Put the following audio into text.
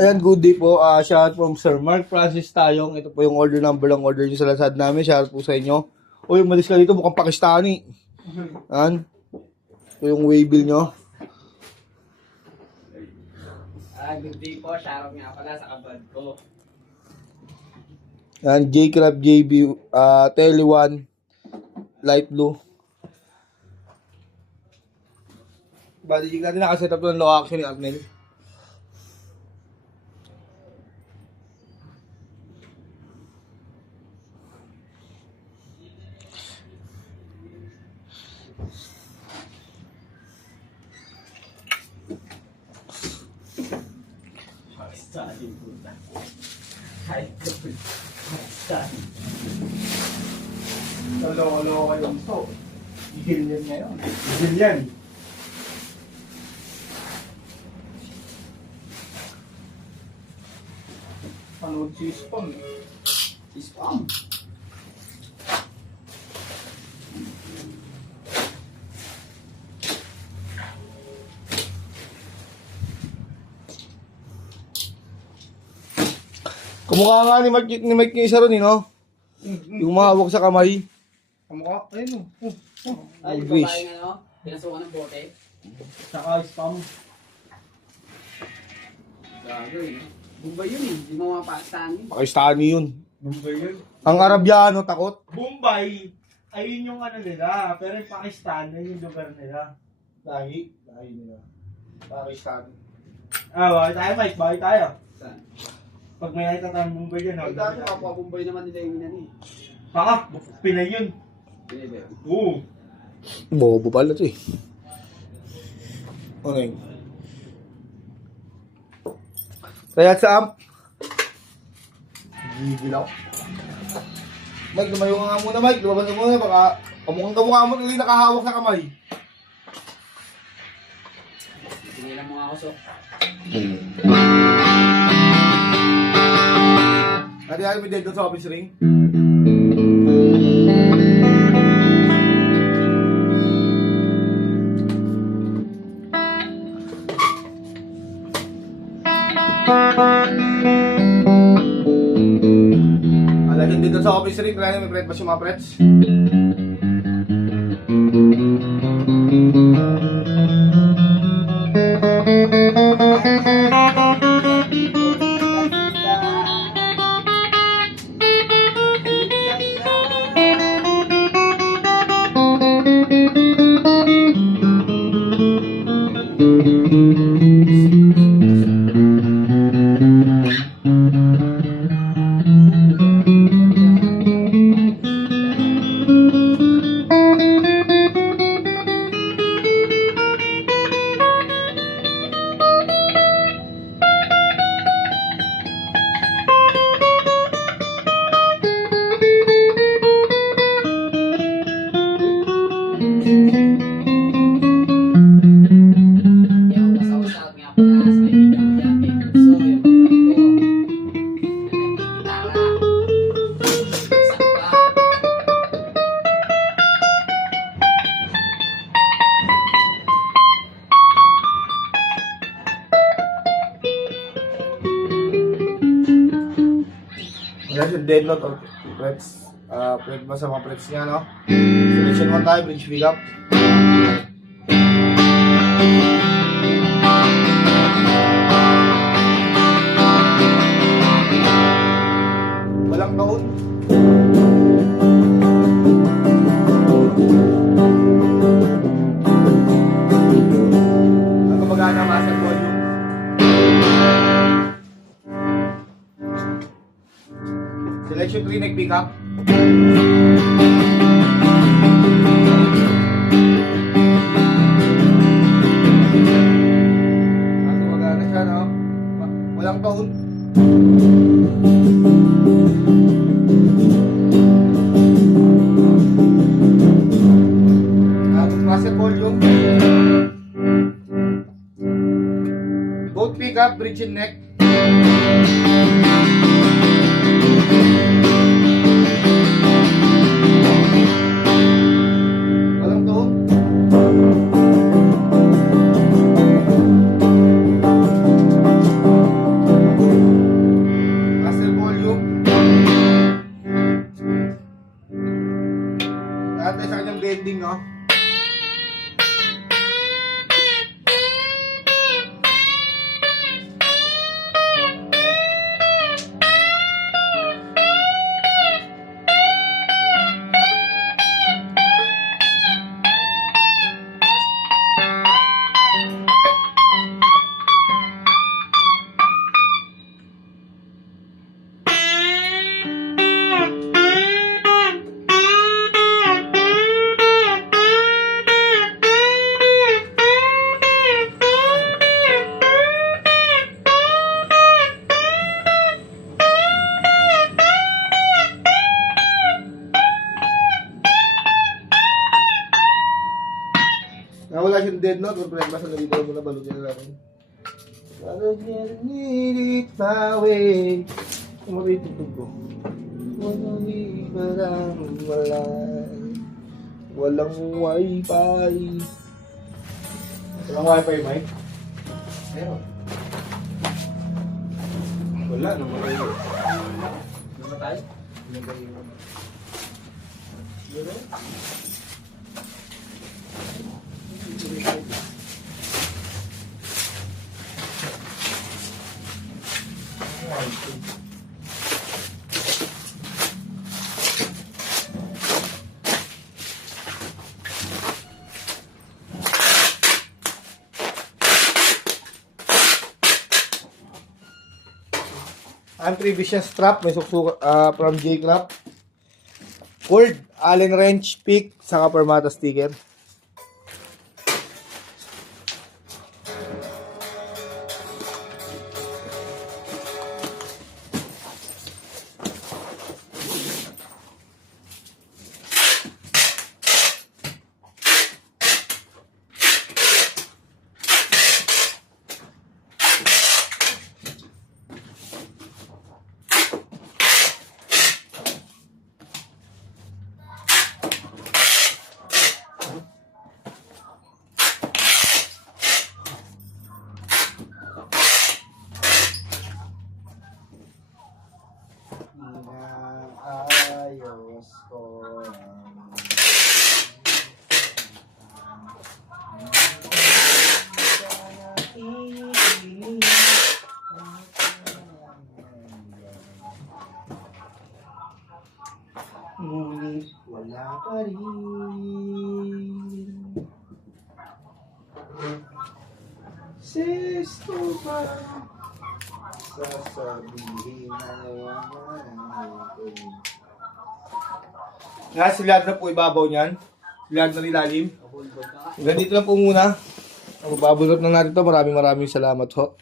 Ayan, good day po. Shout from Sir Mark Francis Tayong. Ito po yung order number ng order nyo sa Lazad namin. Shout po sa inyo. Uy, umalis ka dito. Mukhang Pakistani. Ayan. Ito yung waybill nyo. Good day po. Shout nga pala sa kabad ko. Ayan, J-Crab JB Tele 1 Light Blue. Bali, jig natin nakaset up ng low action ni Arnel. Pakistani puta. Hi, Pakistani. Lolo kayo gusto. Igil yan ngayon. Igil yan. Panood si Spam. Si Spam. Kumukha nga ni Mike yung isa ron, no? Yung mahawak sa kamay. Kamukha, ayun o. Ay, ito Wish. tayong ano, pinasukan ng bote. Tsaka spam. Gago eh. Bumba yun eh. Di mo mga Pakistani. Pakistani yun. Bombay yun. Ang Arabiano, takot. Bombay, ayun yung ano nila. Pero yung Pakistan, yun yung lugar nila. Lahi nila. Pakistani. Bakit tayo Mike? Bakit tayo? Saan? Pag may nakita tayong Bombay dyan, Ay, dati kapabumbay naman nila yung inan eh. Baka, Pinay yun. Pinili. Oo. Bobo pala ito eh. Okay. Kaya sa amp. Gigilaw. Mike, lumayo ka nga muna, Mike. Lumabas ka muna. Baka kamukha mo tuloy nakahawak sa kamay. Pinilang mga kusok. Ate, ayaw mo dito sa office ring? Alagyan dito sa office ring, kaya may breakfast yung mga prets. Yung kasausap nga pala sa kaibigan ko dati. So, yung kabad ko. Nagkikitara. Saka. Yan yung dead note of prets. Pret ba sa mga prets niya, no? Selection 1 tayo, bridge pick up. Walang taon. Ang kumagana masa volume. Selection 3 nag-pick up. Ang kumagana siya, no? Walang taon. Master volume. Both pick up, bridge and neck. Walang taon. yung dead note, huwag problema. Sa nalito mo na, balutin na natin. I don't need it my way. Ano ba yung tugtog ko? Walang parang wala. Walang wifi. Walang wifi, Mike? Meron. Wala, naman yun. Namatay? Ang previous strap, may suksuk from J-Crap. Cord, Allen wrench, pick, saka permata sticker. Ayos ko ngunit wala pa rin. Sisto ba sasabihin na naman ito? Nga, silad na po ibabaw niyan. Silad na nilalim. Ganito lang po muna. Babulot na natin ito. Maraming salamat ho.